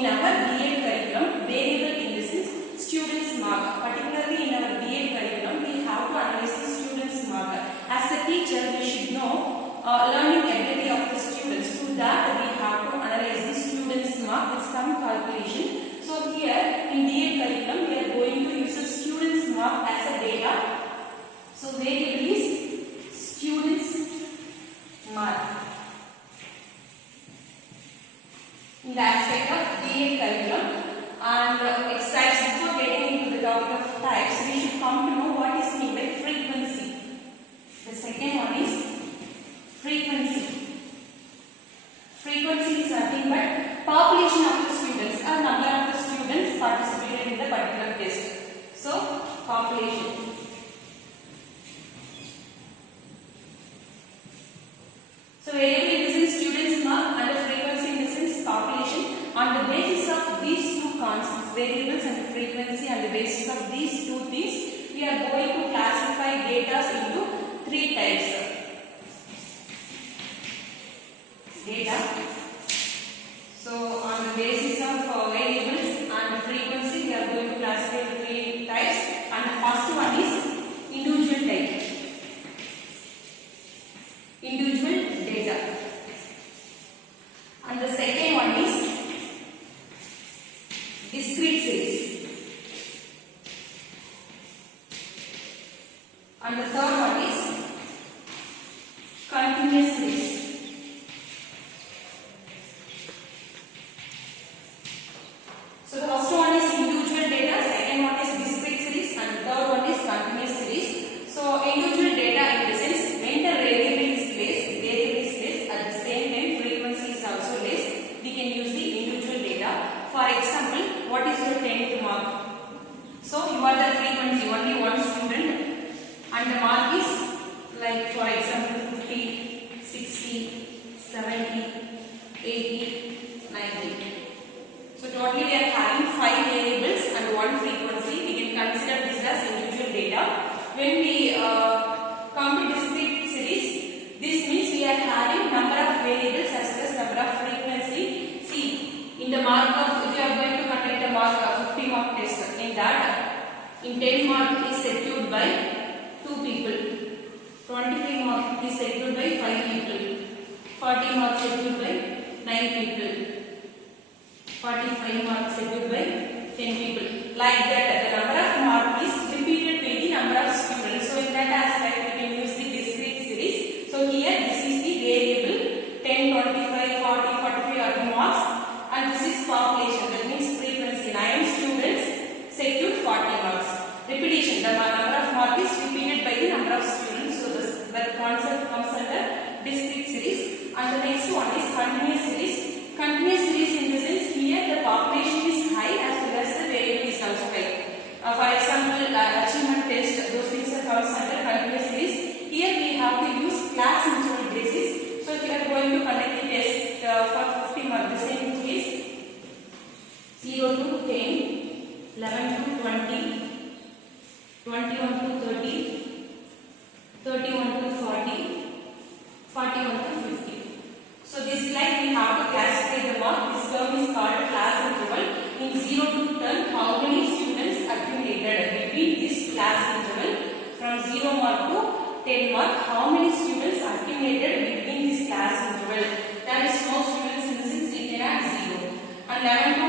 in our B.Ed curriculum, variable in this is students mark. Particularly in our B.Ed curriculum, we have to analyze the students mark. As a teacher, we should know learning ability of the students. To that, we have to analyze the students mark with some calculation. So here in B.Ed curriculum, we are going to use the students mark as a data. So variable is students mark. In the aspect of B.Ed curriculum, and its types. Before getting into the topic of types, we should come to know what is meant by frequency. The second one is frequency. Frequency is nothing but population of the students or number of the students participated in the particular test. So population. So variable in the sense students mark and the frequency in the sense population. On the basis of these two constants, variables and frequency, on the basis of these two things, we are going to classify data into three types. Data. So on the basis of variables and frequency, we are going to classify the three types. And the first one is individual type. Individual data. And the second one is discrete series. And the third one is continuous series. So the first one is individual data, second one is discrete series, and the third one is continuous series. So individual data in the sense when the variable is placed, at the same time frequency is also placed, we can use the individual data. For example, what is your 10th mark? So you are the frequency, only one student, and the mark is like for example 50, 60, 70, 80, 90. So totally we are having 5 variables and 1 frequency. We can consider this as individual data. When we come to discrete series, this means we are having number of variables as well as number of frequency. See, in the mark of, if you are going to conduct a mark of 50 mark test, in that, in 10 mark is secured by 2 people, 25 mark is secured by 5 people, 40 mark secured by 9 people, 45 mark secured by 10 people. Like that, the number of mark is repeated by the number of students. So in that aspect, we can use the discrete series. So here, this is the variable 10, 25, 40, 45 are the marks, and this is population. That means frequency. 9 students secured 40 marks. Repetition. The number of mark is repeated by the number of students. So that concept comes under discrete series. And the next one is continuous series. Continuous series in the sense here the population is high as well as the variable is also high. For example, achievement test, those things are comes under continuous series. Here we have to use class interval basis. So if you are going to conduct the test for 50 marks, the same is 0 to 10, 11 to 20, 21 to 30, 31 to 40, 41 to 50. So this is like we have to classify the mark. This term is called class interval. In 0 to 10, how many students accumulated between this class interval? From 0 mark to 10 mark, how many students accumulated between this class interval? There is no students in the sense we can add 0. And 11